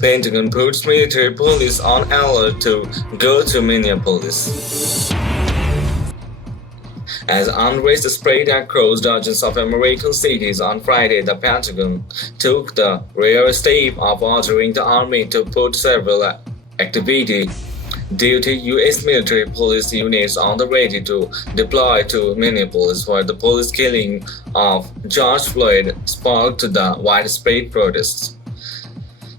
Pentagon puts military police on alert to go to Minneapolis. As unrest spread across dozens of American cities on Friday, the Pentagon took the rare step of ordering the Army to put several activity-duty U.S. military police units on the ready to deploy to Minneapolis, where the police killing of George Floyd sparked the widespread protests.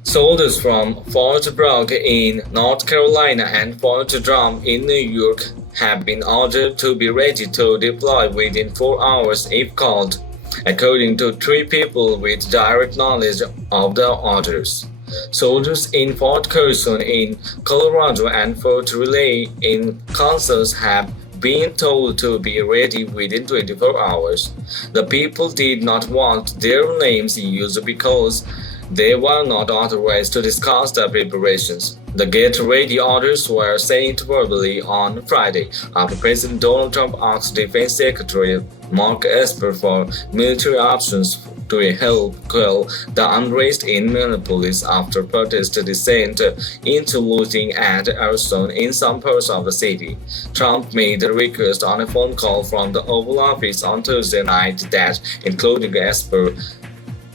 Soldiers from Fort Bragg in North Carolina and Fort Drum in New York have been ordered to be ready to deploy within 4 hours if called, according to 3 people with direct knowledge of the orders. Soldiers in Fort Carson in Colorado and Fort Riley in Kansas have been told to be ready within 24 hours. The people did not want their names used because they were not authorized to discuss the preparations. The get-ready orders were sent verbally on Friday after President Donald Trump asked Defense Secretary Mark Esper for military options to help quell the unrest in Minneapolis after protests descended into looting and arson in some parts of the city. Trump made the request on a phone call from the Oval Office on Thursday night that included Esper,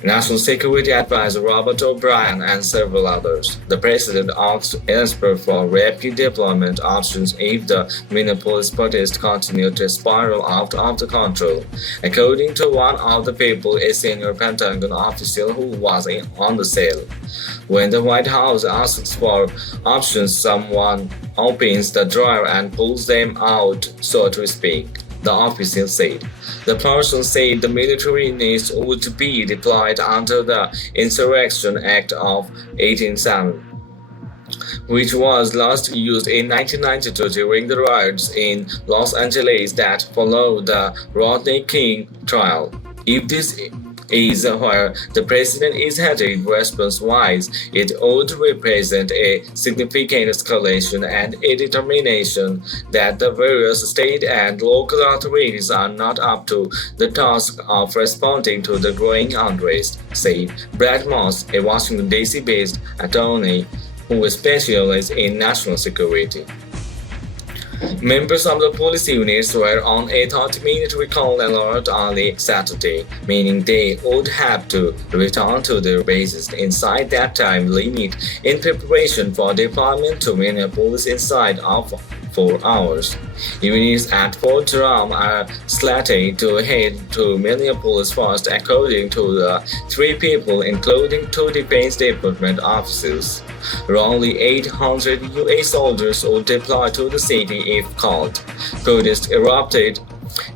National Security Advisor Robert O'Brien, and several others. The president asked Esper for rapid deployment options if the Minneapolis protests continue to spiral out of control. According to one of the people, a senior Pentagon official who was on the cell, when the White House asks for options, someone opens the drawer and pulls them out, so to speak, the official said. The person said the military units would be deployed under the Insurrection Act of 1870, which was last used in 1992 during the riots in Los Angeles that followed the Rodney King trial. If this is where the president is headed response-wise, it would represent a significant escalation and a determination that the various state and local authorities are not up to the task of responding to the growing unrest, said Brad Moss, a Washington, D.C.-based attorney who specializes in national security. Members of the police units were on a 30-minute recall alert early Saturday, meaning they would have to return to their bases inside that time limit in preparation for deployment to Minneapolis inside of 4 hours. Units at Fort Drum are slated to head to Minneapolis first, according to the 3 people, including 2 Defense Department officers. Roughly 800 U.S. soldiers would deploy to the city if called. Protests erupted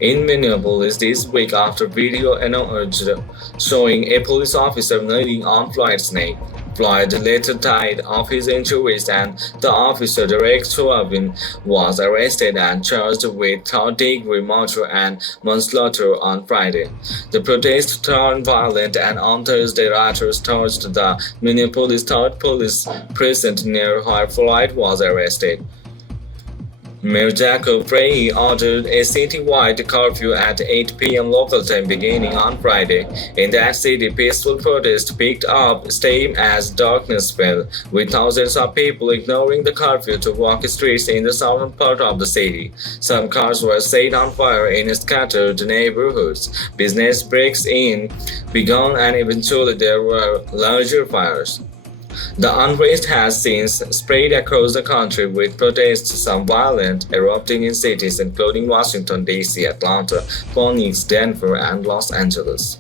in Minneapolis this week after video emerged showing a police officer kneeling on Floyd's neck. Floyd later died of his injuries, and the officer, Derek Chauvin, was arrested and charged with third-degree murder and manslaughter on Friday. The protests turned violent, and on Thursday, rioters torched the Minneapolis 3rd Police Precinct near where Floyd was arrested. Mayor Jacob Frey ordered a citywide curfew at 8 p.m. local time beginning on Friday. In that city, peaceful protests picked up steam as darkness fell, with thousands of people ignoring the curfew to walk streets in the southern part of the city. Some cars were set on fire in scattered neighborhoods. Business breaks-in began, and eventually there were larger fires. The unrest has since spread across the country, with protests, some violent, erupting in cities including Washington, D.C., Atlanta, Phoenix, Denver, and Los Angeles.